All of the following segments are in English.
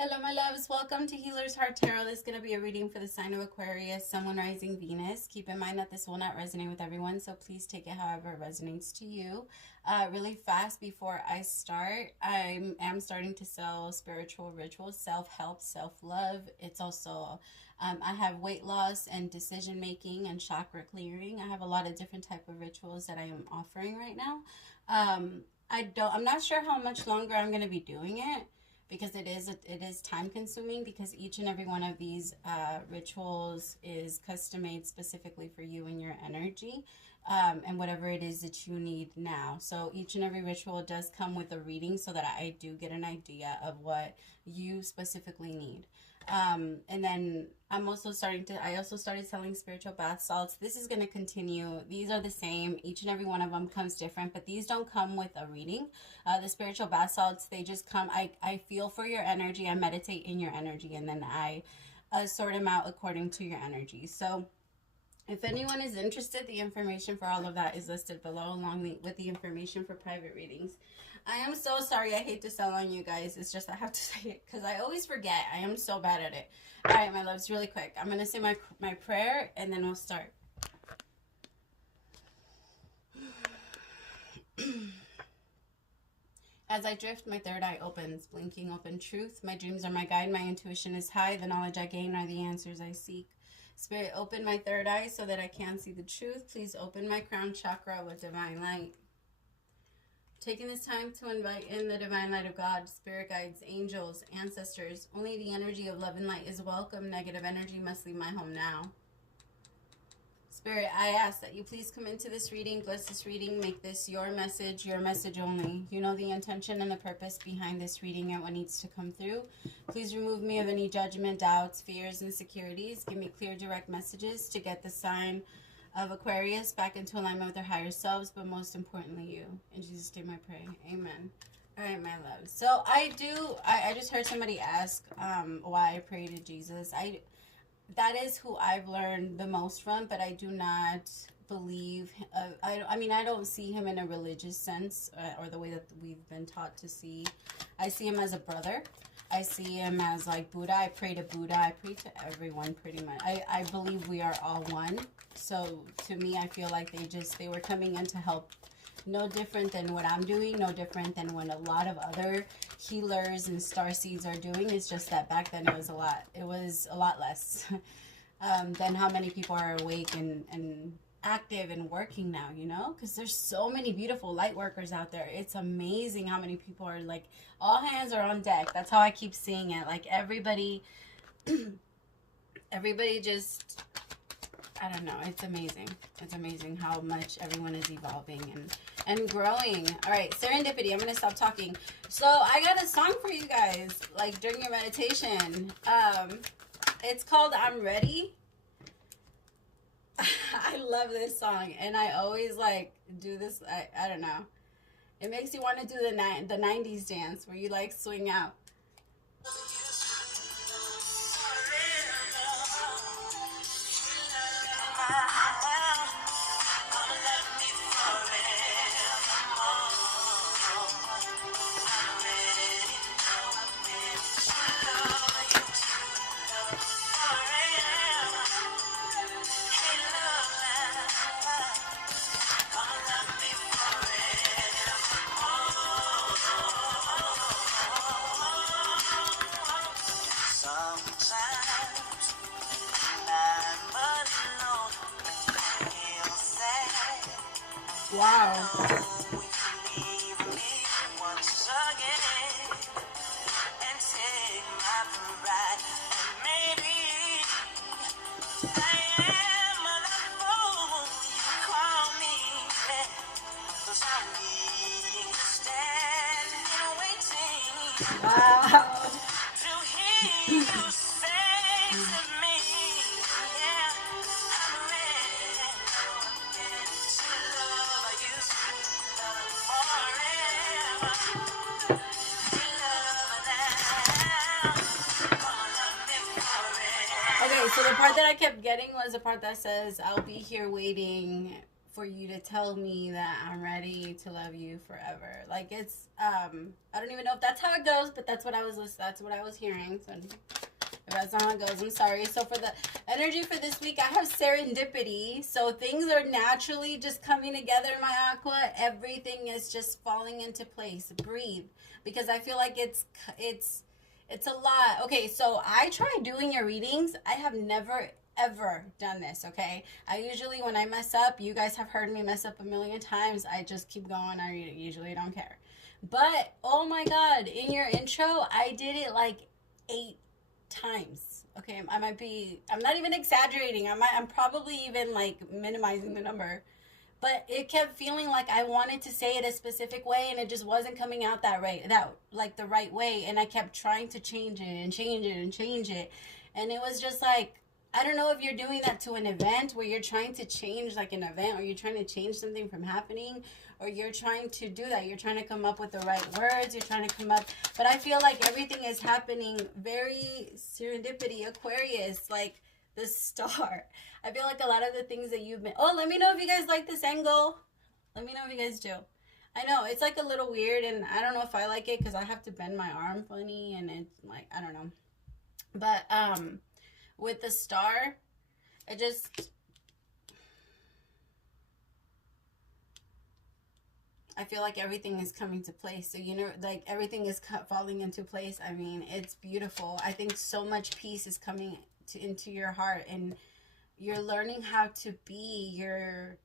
Hello, my loves. Welcome to Healer's Heart Tarot. This is going to be a reading for the sign of Aquarius, Sun, Moon, Rising, Venus. Keep in mind that this will not resonate with everyone, so please take it however it resonates to you. Really fast before I start, I am starting to sell spiritual rituals, self-help, self-love. It's also, I have weight loss and decision making and chakra clearing. I have a lot of different type of rituals that I am offering right now. I'm not sure how much longer I'm going to be doing it, because it is time consuming, because each and every one of these rituals is custom made specifically for you and your energy, and whatever it is that you need now. So each and every ritual does come with a reading so that I do get an idea of what you specifically need. And then I also started selling spiritual bath salts. This is going to continue. These are the same. Each and every one of them comes different, but these don't come with a reading. The spiritual bath salts, they just come. I feel for your energy. I meditate in your energy, and then I sort them out according to your energy. So if anyone is interested, the information for all of that is listed below, along with the information for private readings. I am so sorry. I hate to sell on you guys. It's just I have to say it because I always forget. I am so bad at it. All right, my loves, really quick. I'm going to say my prayer, and then we'll start. As I drift, my third eye opens, blinking open truth. My dreams are my guide. My intuition is high. The knowledge I gain are the answers I seek. Spirit, open my third eye so that I can see the truth. Please open my crown chakra with divine light. Taking this time to invite in the divine light of God, spirit guides, angels, ancestors. Only the energy of love and light is welcome. Negative energy must leave my home now. Spirit, I ask that you please come into this reading, bless this reading, make this your message only. You know the intention and the purpose behind this reading and what needs to come through. Please remove me of any judgment, doubts, fears, insecurities. Give me clear, direct messages to get the sign of Aquarius back into alignment with their higher selves, but most importantly you. In Jesus' name I pray. Amen. All right, my love. So I just heard somebody ask why I pray to Jesus. That is who I've learned the most from, but I do not believe, I mean, I don't see him in a religious sense, or the way that we've been taught to see. I see him as a brother. I see him as like Buddha. I pray to Buddha. I pray to everyone pretty much. I believe we are all one. So to me, I feel like they were coming in to help. No different than what I'm doing, no different than what a lot of other healers and starseeds are doing. It's just that back then it was a lot less than how many people are awake and active and working now, you know, because there's so many beautiful light workers out there. It's amazing how many people are like, all hands are on deck. That's how I keep seeing it. Like everybody just, I don't know. It's amazing. It's amazing how much everyone is evolving and growing. All right, serendipity. I'm going to stop talking. So I got a song for you guys, like during your meditation. It's called I'm Ready. I love this song, and I always like do this. I don't know. It makes you want to do the 90s dance where you like swing out. Wow. Wow. Okay, so the part that I kept getting was the part that says, I'll be here waiting for you to tell me that I'm ready to love you forever. Like, it's I don't even know if that's how it goes, but that's what I was hearing. So if that's not how it goes, I'm sorry. So for the energy for this week, I have serendipity. So things are naturally just coming together, my Aqua. Everything is just falling into place. Breathe, because I feel like it's a lot. Okay, so I tried doing your readings. I have never ever done this, okay? I usually, when I mess up, you guys have heard me mess up a million times. I just keep going. I usually don't care. But, oh my God, in your intro, I did it like 8 times. Okay, I'm not even exaggerating. I'm probably even like minimizing the number. But it kept feeling like I wanted to say it a specific way, and it just wasn't coming out the right way. And I kept trying to change it and change it and change it. And it was just like, I don't know if you're doing that to an event where you're trying to change like an event, or you're trying to change something from happening, or you're trying to do that. You're trying to come up with the right words. You're trying to come up. But I feel like everything is happening very serendipity, Aquarius, like the star. I feel like a lot of the things that you've been... Oh, let me know if you guys like this angle. Let me know if you guys do. I know, it's like a little weird, and I don't know if I like it because I have to bend my arm funny, and it's like, I don't know. But, with the star, I feel like everything is coming to place. So, you know, like everything is falling into place. I mean, it's beautiful. I think so much peace is coming into your heart, and you're learning how to be your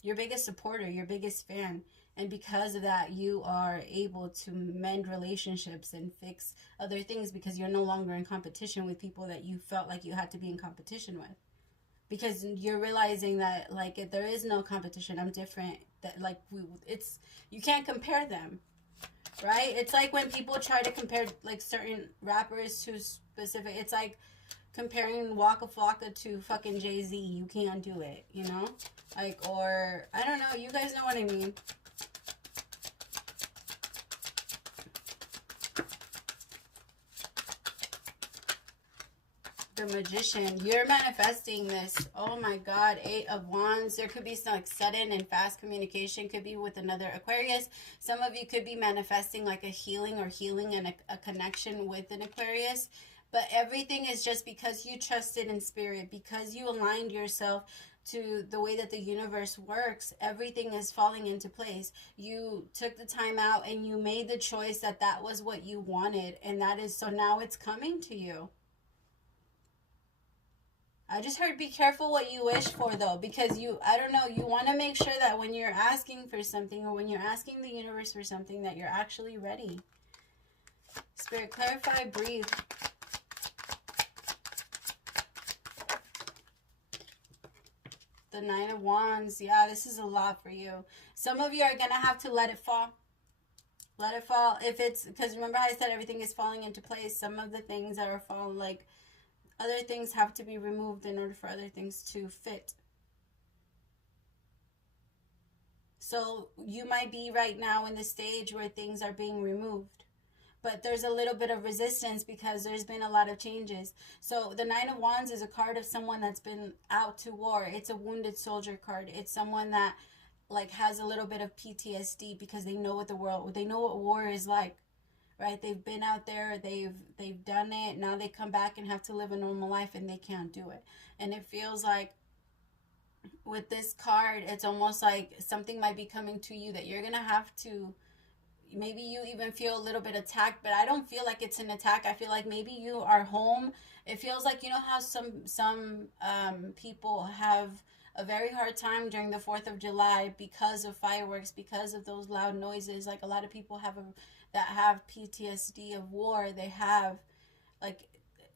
your biggest supporter, your biggest fan. And because of that, you are able to mend relationships and fix other things, because you're no longer in competition with people that you felt like you had to be in competition with. Because you're realizing that, like, there is no competition. I'm different. That, like, you can't compare them, right? It's like when people try to compare, like, certain rappers to specific. It's like comparing Waka Flocka to fucking Jay-Z. You can't do it, you know? Like, or, I don't know. You guys know what I mean. The Magician, you're manifesting this. Oh my God, 8 of Wands. There could be some like sudden and fast communication. Could be with another Aquarius. Some of you could be manifesting like a healing and a connection with an Aquarius. But everything is just because you trusted in spirit, because you aligned yourself to the way that the universe works. Everything is falling into place. You took the time out and you made the choice that was what you wanted, and that is, so now it's coming to you. I just heard be careful what you wish for, though, because I don't know, you want to make sure that when you're asking for something, or when you're asking the universe for something, that you're actually ready. Spirit, clarify, breathe. The 9 of Wands. Yeah, this is a lot for you. Some of you are going to have to let it fall. Let it fall. If it's, because remember I said everything is falling into place. Some of the things that are falling, like, other things have to be removed in order for other things to fit. So you might be right now in the stage where things are being removed. But there's a little bit of resistance because there's been a lot of changes. So the 9 of Wands is a card of someone that's been out to war. It's a wounded soldier card. It's someone that like has a little bit of PTSD because they know what war is like. Right? They've been out there, they've done it. Now they come back and have to live a normal life, and they can't do it. And it feels like with this card, it's almost like something might be coming to you that you're going to have to, maybe you even feel a little bit attacked, but I don't feel like it's an attack. I feel like maybe you are home. It feels like, you know how some people have a very hard time during the 4th of July because of fireworks, because of those loud noises. Like, a lot of people that have PTSD of war, they have like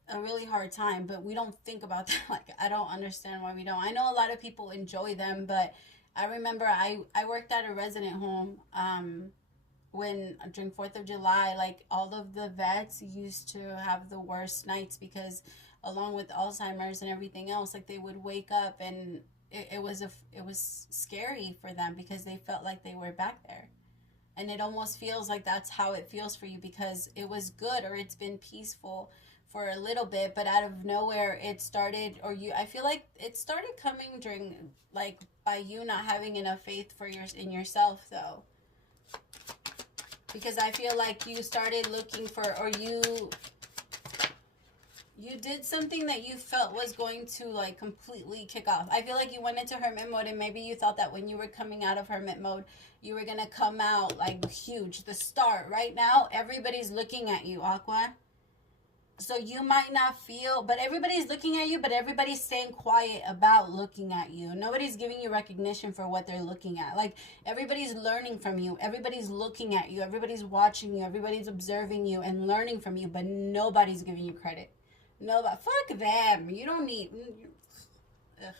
a really hard time, but we don't think about that. Like, I don't understand why we don't. I know a lot of people enjoy them, but I remember I worked at a resident home when during 4th of July, like, all of the vets used to have the worst nights because, along with Alzheimer's and everything else, like, they would wake up and it was scary for them because they felt like they were back there. And it almost feels like that's how it feels for you, because it was good, or it's been peaceful for a little bit, but out of nowhere it started, or I feel like it started coming during, like, by you not having enough faith in yourself, though. Because I feel like you started looking for, or you did something that you felt was going to, like, completely kick off. I feel like you went into hermit mode, and maybe you thought that when you were coming out of hermit mode, you were gonna come out, like, huge, the start. Right now, everybody's looking at you, Aqua. So you might not feel, but everybody's looking at you, but everybody's staying quiet about looking at you. Nobody's giving you recognition for what they're looking at. Like, everybody's learning from you. Everybody's looking at you. Everybody's watching you. Everybody's observing you and learning from you, but nobody's giving you credit. Nobody. Fuck them. You don't need... Ugh.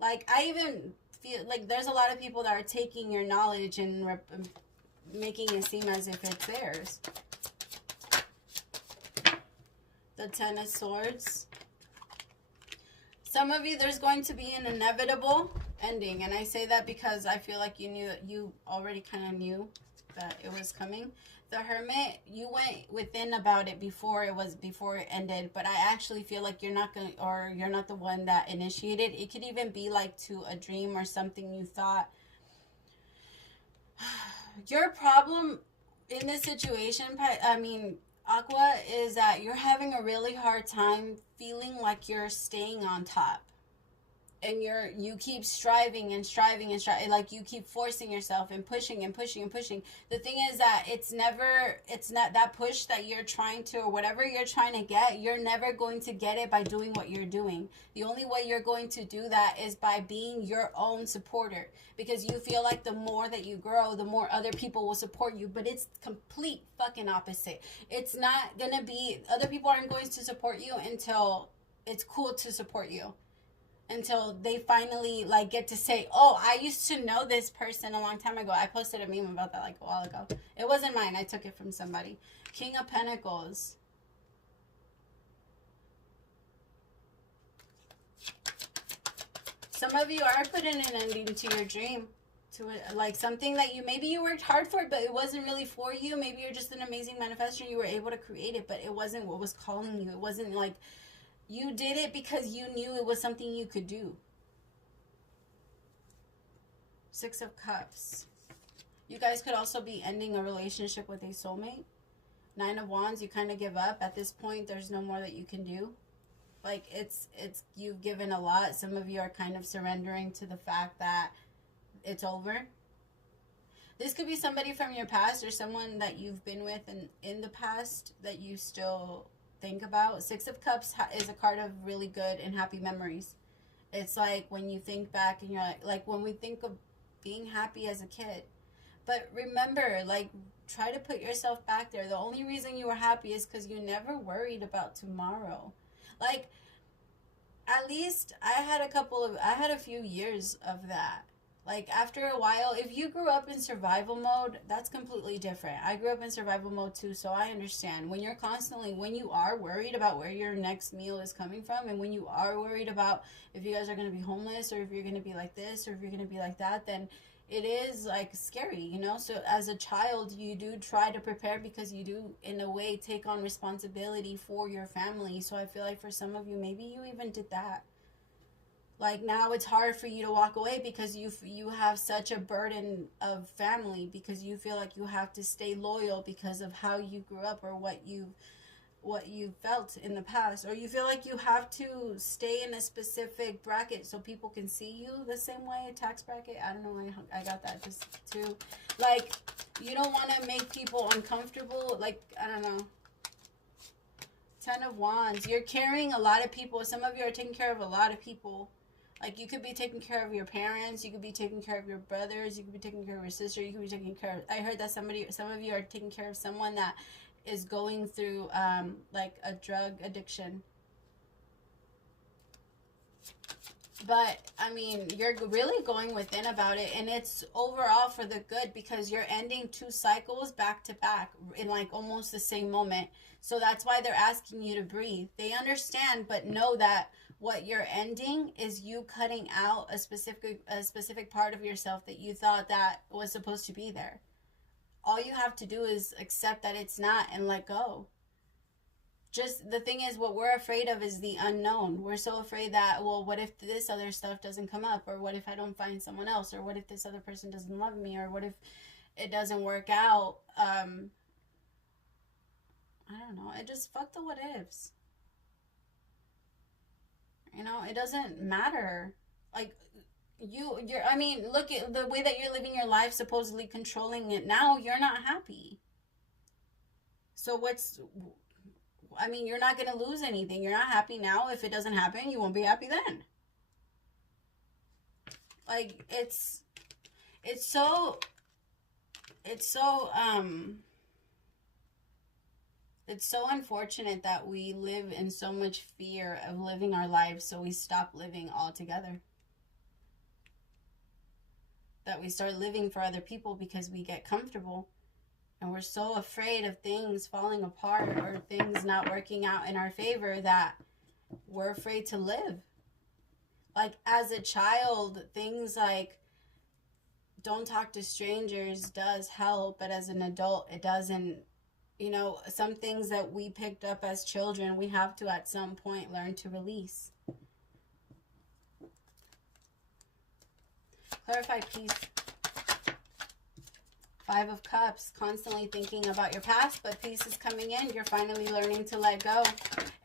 Like, I even feel like there's a lot of people that are taking your knowledge and making it seem as if it's theirs. The Ten of Swords. Some of you, there's going to be an inevitable ending. And I say that because I feel like you already kind of knew that it was coming. The Hermit, you went within about it before it ended. But I actually feel like you're not the one that initiated. It could even be like to a dream or something you thought. Your problem in this situation, Aqua, is that you're having a really hard time feeling like you're staying on top. And you keep striving and striving and striving. Like, you keep forcing yourself and pushing and pushing and pushing. The thing is that it's not that push that you're trying to, or whatever you're trying to get, you're never going to get it by doing what you're doing. The only way you're going to do that is by being your own supporter. Because you feel like the more that you grow, the more other people will support you. But it's complete fucking opposite. It's not gonna be, other people aren't going to support you until it's cool to support you. Until they finally, like, get to say, oh, I used to know this person a long time ago. I posted a meme about that, like, a while ago. It wasn't mine. I took it from somebody. King of Pentacles. Some of you are putting an ending to your dream. To it, like, something that maybe you worked hard for it, but it wasn't really for you. Maybe you're just an amazing manifester. You were able to create it, but it wasn't what was calling you. It wasn't, like... You did it because you knew it was something you could do. Six of Cups. You guys could also be ending a relationship with a soulmate. Nine of Wands, you kind of give up. At this point, there's no more that you can do. Like, you've given a lot. Some of you are kind of surrendering to the fact that it's over. This could be somebody from your past, or someone that you've been with in the past that you still... think about. Six of Cups is a card of really good and happy memories. It's like when you think back and you're like when we think of being happy as a kid. But remember, like, try to put yourself back there. The only reason you were happy is because you never worried about tomorrow. Like, at least I had a few years of that. Like, after a while, if you grew up in survival mode, that's completely different. I grew up in survival mode too, so I understand. When you are worried about where your next meal is coming from, and when you are worried about if you guys are going to be homeless, or if you're going to be like this, or if you're going to be like that, then it is, like, scary, you know? So as a child, you do try to prepare because you do, in a way, take on responsibility for your family. So I feel like for some of you, maybe you even did that. Like, now it's hard for you to walk away because you have such a burden of family, because you feel like you have to stay loyal because of how you grew up, or what you felt in the past, or you feel like you have to stay in a specific bracket so people can see you the same way. A tax bracket, I don't know, I got that just too. Like, you don't want to make people uncomfortable. Like, I don't know. Ten of Wands, you're carrying a lot of people. Some of you are taking care of a lot of people. Like, you could be taking care of your parents, you could be taking care of your brothers, you could be taking care of your sister, you could be taking care of... I heard that some of you are taking care of someone that is going through, like, a drug addiction. But, I mean, you're really going within about it, and it's overall for the good, because you're ending 2 cycles back to back in, like, almost the same moment. So that's why they're asking you to breathe. They understand, but know that what you're ending is you cutting out a specific part of yourself that you thought that was supposed to be there. All you have to do is accept that it's not and let go. Just the thing is, what we're afraid of is the unknown. We're so afraid that, well, what if this other stuff doesn't come up? Or what if I don't find someone else? Or what if this other person doesn't love me? Or what if it doesn't work out? I don't know. It just, fuck the what ifs. You know, it doesn't matter. Like, I mean, look at the way that you're living your life, supposedly controlling it now. You're not happy. So I mean, you're not going to lose anything. You're not happy now. If it doesn't happen, you won't be happy then. Like, it's so unfortunate that we live in so much fear of living our lives, so we stop living altogether. That we start living for other people because we get comfortable. And we're so afraid of things falling apart or things not working out in our favor that we're afraid to live. Like, as a child, things like don't talk to strangers does help, but as an adult, it doesn't. You know, some things that we picked up as children, we have to at some point learn to release. Clarify peace. 5 of Cups, constantly thinking about your past, but peace is coming in. You're finally learning to let go.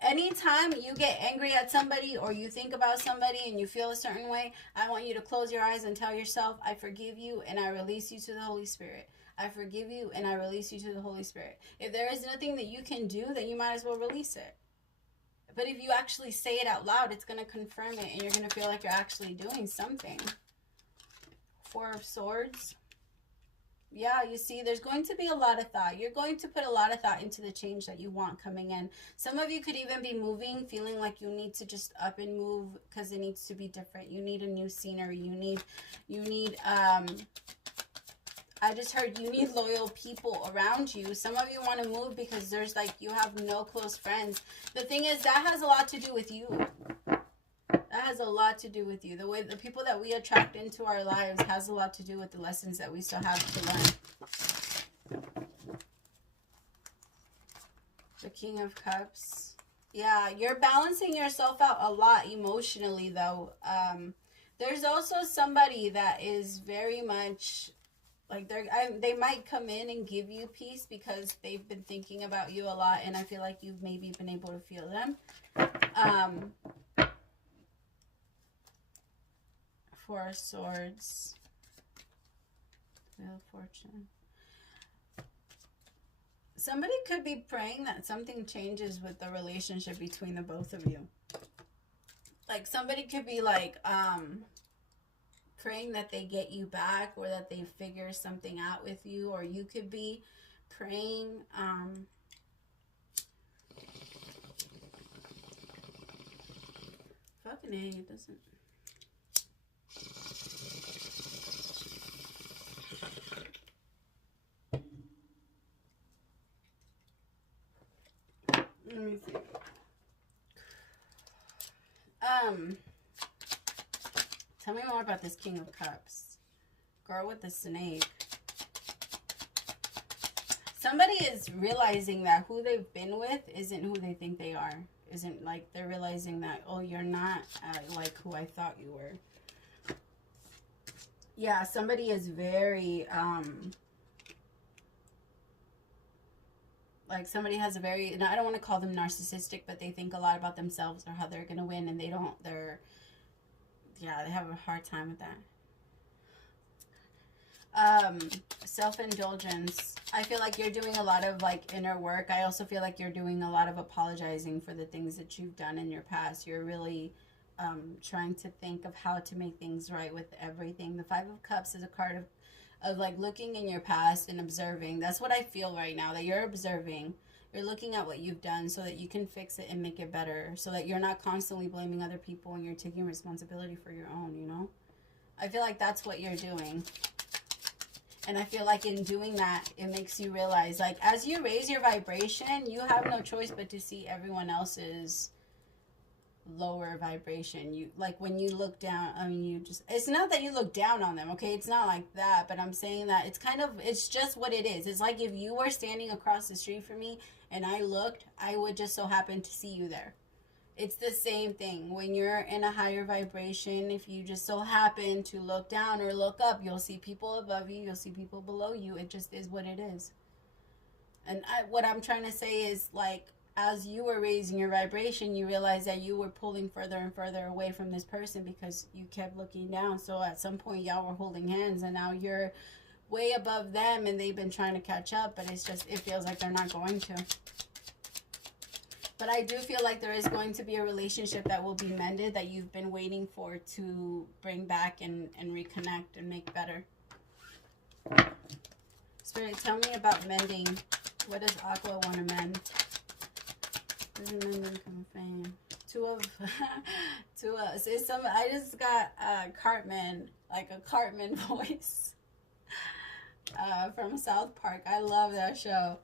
Anytime you get angry at somebody or you think about somebody and you feel a certain way, I want you to close your eyes and tell yourself, I forgive you and I release you to the Holy Spirit. I forgive you and I release you to the Holy Spirit. If there is nothing that you can do, then you might as well release it. But if you actually say it out loud, it's going to confirm it and you're going to feel like you're actually doing something. 4 of Swords. Yeah, you see, there's going to be a lot of thought. You're going to put a lot of thought into the change that you want coming in. Some of you could even be moving, feeling like you need to just up and move because it needs to be different. You need a new scenery. You need, I just heard you need loyal people around you. Some of you want to move because there's like, you have no close friends. The thing is, that has a lot to do with you. That has a lot to do with you. The way the people that we attract into our lives has a lot to do with the lessons that we still have to learn. The King of Cups. Yeah, you're balancing yourself out a lot emotionally, though. There's also somebody that is very much like they might come in and give you peace because they've been thinking about you a lot, and I feel like you've maybe been able to feel them. 4 of Swords. Wheel of Fortune. Somebody could be praying that something changes with the relationship between the both of you. Like, somebody could be like praying that they get you back or that they figure something out with you, or you could be praying fucking A, it doesn't. Let me see. Tell me more about this King of Cups. Girl with the snake. Somebody is realizing that who they've been with isn't who they think they are. Isn't like they're realizing that, oh, you're not like who I thought you were. Yeah, somebody is very like somebody has a very, I don't want to call them narcissistic, but they think a lot about themselves or how they're going to win, and they have a hard time with that. Self-indulgence. I feel like you're doing a lot of like inner work. I also feel like you're doing a lot of apologizing for the things that you've done in your past. You're really trying to think of how to make things right with everything. The 5 of Cups is a card of like looking in your past and observing. That's what I feel right now, that you're observing. You're looking at what you've done so that you can fix it and make it better, so that you're not constantly blaming other people and you're taking responsibility for your own, you know? I feel like that's what you're doing. And I feel like in doing that, it makes you realize, like, as you raise your vibration, you have no choice but to see everyone else's lower vibration. You, like, when you look down, I mean, you just, it's not that you look down on them, okay? It's not like that, but I'm saying that it's kind of, it's just what it is. It's like if you were standing across the street from me and I looked, I would just so happen to see you there. It's the same thing. When you're in a higher vibration, if you just so happen to look down or look up, you'll see people above you, you'll see people below you. It just is what it is. And what I'm trying to say is, like, as you were raising your vibration, you realized that you were pulling further and further away from this person because you kept looking down. So at some point, y'all were holding hands, and now you're way above them, and they've been trying to catch up, but it's just, it feels like they're not going to. But I do feel like there is going to be a relationship that will be mended, that you've been waiting for to bring back and reconnect and make better. Spirit, tell me about mending. What does Aqua want to mend? I just got Cartman, like a Cartman voice from South Park. I love that show.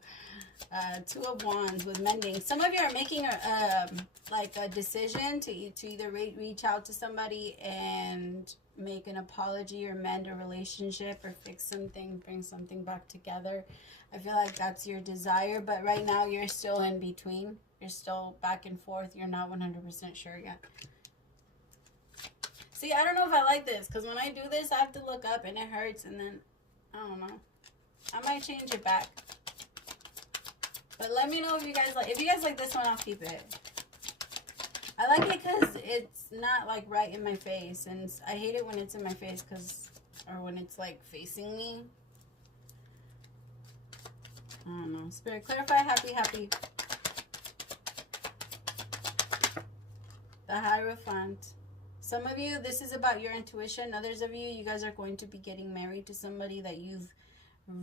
Two of Wands with mending. Some of you are making a decision to either reach out to somebody and make an apology or mend a relationship or fix something, bring something back together. I feel like that's your desire, but right now you're still in between. You're still back and forth. You're not 100% sure yet. See, I don't know if I like this, because when I do this, I have to look up and it hurts, and then, I don't know. I might change it back. But let me know if you guys like. If you guys like this one, I'll keep it. I like it because it's not, like, right in my face. And I hate it when it's in my face or when it's, like, facing me. I don't know. Spirit, clarify, happy. The Hierophant. Some of you, this is about your intuition. Others of you, you guys are going to be getting married to somebody that you've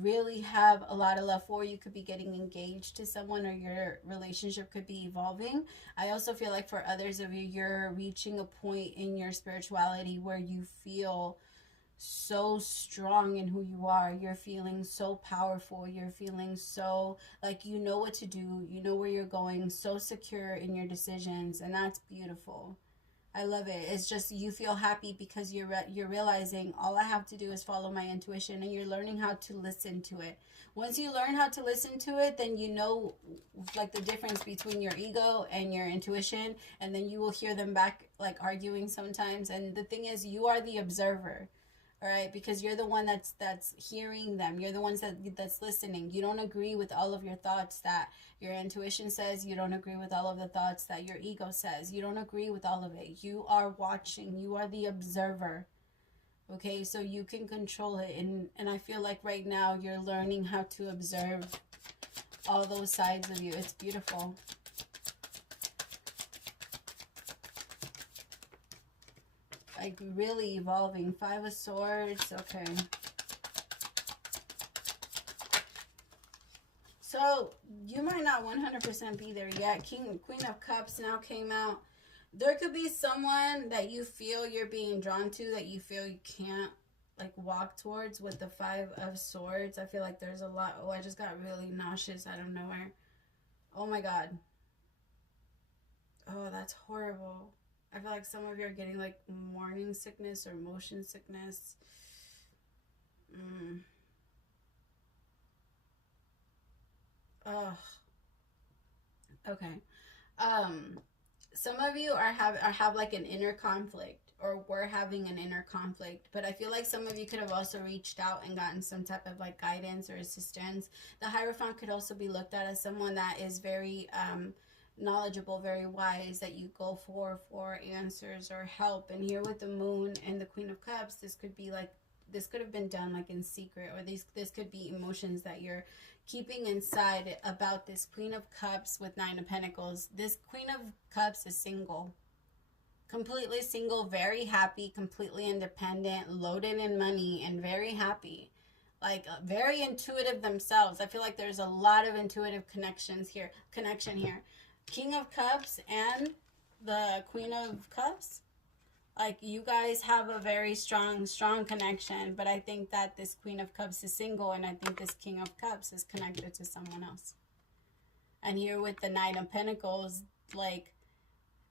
really have a lot of love for. You could be getting engaged to someone, or your relationship could be evolving. I also feel like for others of you, you're reaching a point in your spirituality where you feel so strong in who you are. You're feeling so powerful. You're feeling so like you know what to do. You know where you're going. So secure in your decisions, and that's beautiful. I love it. It's just you feel happy because you're realizing all I have to do is follow my intuition, and you're learning how to listen to it. Once you learn how to listen to it, then you know, like, the difference between your ego and your intuition, and then you will hear them back, like, arguing sometimes. And the thing is, you are the observer. All right, because you're the one that's hearing them. You're the ones that's listening. You don't agree with all of your thoughts that your intuition says. You don't agree with all of the thoughts that your ego says. You don't agree with all of it. You are watching. You are the observer. Okay, so you can control it. And I feel like right now you're learning how to observe all those sides of you. It's beautiful. Like, really evolving. Five of Swords. Okay. So you might not 100% be there yet. Queen of Cups now came out. There could be someone that you feel you're being drawn to, that you feel you can't, like, walk towards with the Five of Swords. I feel like there's a lot. Oh, I just got really nauseous out of nowhere. Oh my God. Oh, that's horrible. I feel like some of you are getting, like, morning sickness or motion sickness. Ugh. Okay. Some of you have like an inner conflict, or were having an inner conflict, but I feel like some of you could have also reached out and gotten some type of, like, guidance or assistance. The Hierophant could also be looked at as someone that is very knowledgeable, very wise, that you go for answers or help. And here with the Moon and the Queen of Cups, this could be like, this could have been done, like, in secret, or this could be emotions that you're keeping inside about this Queen of Cups with Nine of Pentacles. This Queen of Cups is single, completely single, very happy, completely independent, loaded in money, and very happy, like, very intuitive themselves. I feel like there's a lot of intuitive connection here. King of Cups and the Queen of Cups, like, you guys have a very strong connection, but I think that this Queen of Cups is single, and I think this King of Cups is connected to someone else. And here with the Knight of Pentacles, like,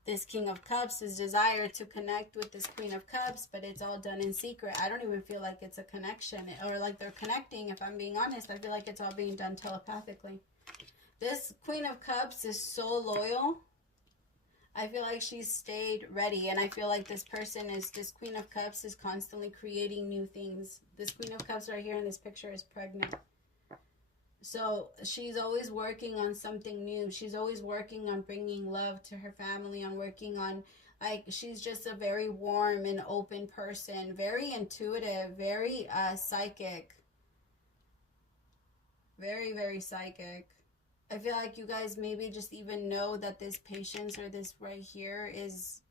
this King of Cups, this desire to connect with this Queen of Cups, but it's all done in secret. I don't even feel like it's a connection or like they're connecting. If I'm being honest, I feel like it's all being done telepathically. This Queen of Cups is so loyal. I feel like she's stayed ready, and I feel like this Queen of Cups is constantly creating new things. This Queen of Cups right here in this picture is pregnant. So she's always working on something new. She's always working on bringing love to her family, on working on, like, she's just a very warm and open person, very intuitive, very psychic, very, very psychic. I feel like you guys maybe just even know that this patience or this right here it's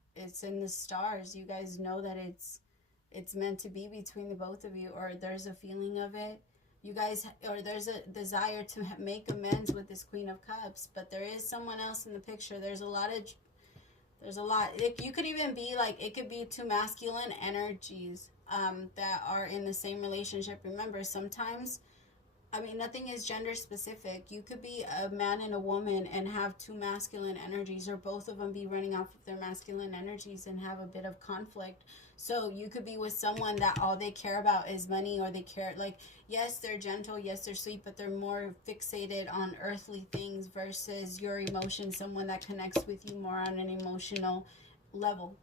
in the stars. You guys know that it's meant to be between the both of you, or there's a feeling of it. You guys, or there's a desire to make amends with this Queen of Cups, but there is someone else in the picture. There's a lot. You could even be like, it could be two masculine energies that are in the same relationship. Remember, sometimes, I mean, nothing is gender specific. You could be a man and a woman and have two masculine energies, or both of them be running off of their masculine energies and have a bit of conflict. So you could be with someone that all they care about is money, or they care, like, yes, they're gentle, yes, they're sweet, but they're more fixated on earthly things versus your emotions, someone that connects with you more on an emotional level.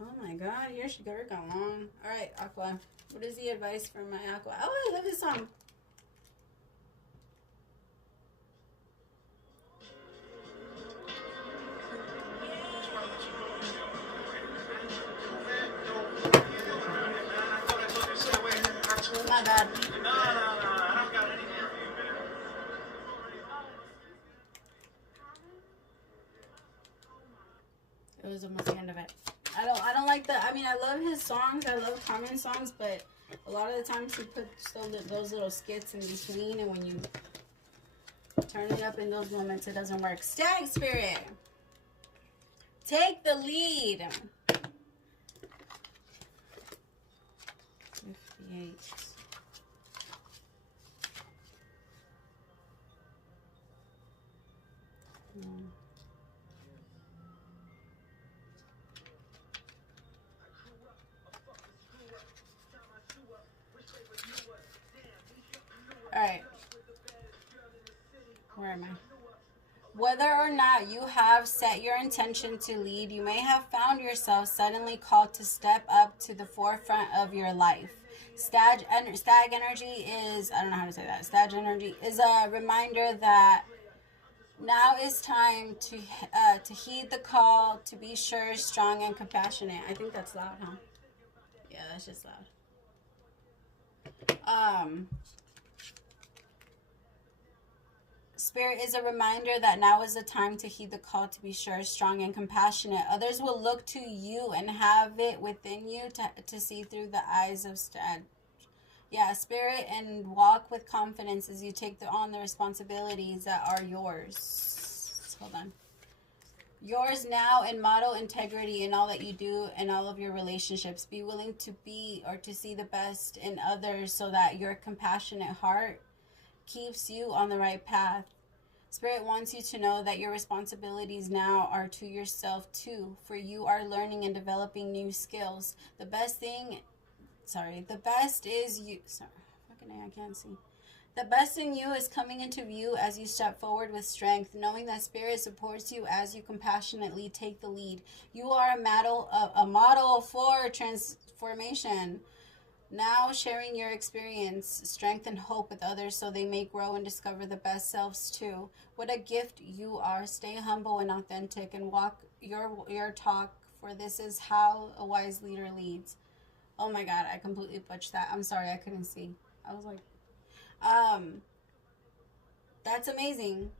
Oh my God, here she goes along. All right, Aqua. What is the advice for my Aqua? Oh, I love this song. My bad. No, I don't got anything for you, man. It was almost the end of it. I don't like the, I mean, I love his songs. I love Carmen songs, but a lot of the times he puts those little skits in between, and when you turn it up in those moments, it doesn't work. Stag Spirit, take the lead. 58. Alright. Where am I? Whether or not you have set your intention to lead, you may have found yourself suddenly called to step up to the forefront of your life. Stag energy is, I don't know how to say that. Stag energy is a reminder that now is time to heed the call, to be sure, strong, and compassionate. I think that's loud, huh? Yeah, that's just loud. Spirit is a reminder that now is the time to heed the call, to be sure, strong, and compassionate. Others will look to you and have it within you to see through the eyes of Stag. Yeah, Spirit, and walk with confidence as you take on the responsibilities that are yours. Hold on. Yours now, and model integrity in all that you do and all of your relationships. Be willing to be or to see the best in others so that your compassionate heart keeps you on the right path. Spirit wants you to know that your responsibilities now are to yourself too, for you are learning and developing new skills. The best is you. I can't see. The best in you is coming into view as you step forward with strength, knowing that Spirit supports you as you compassionately take the lead. You are a model for transformation. Now sharing your experience, strength, and hope with others so they may grow and discover the best selves too. What a gift you are. Stay humble and authentic and walk your talk, for this is how a wise leader leads. Oh my God, I completely butchered that. I'm sorry, I couldn't see. I was like, that's amazing.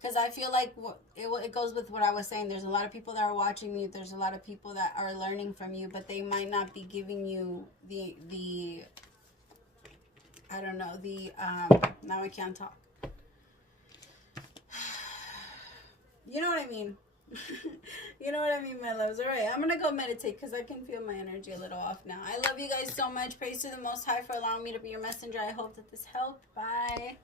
Because I feel like it goes with what I was saying. There's a lot of people that are watching you. There's a lot of people that are learning from you, but they might not be giving you the I don't know, now I can't talk. You know what I mean? You know what I mean, my loves. All right, I'm going to go meditate because I can feel my energy a little off now. I love you guys so much. Praise to the Most High for allowing me to be your messenger. I hope that this helped. Bye.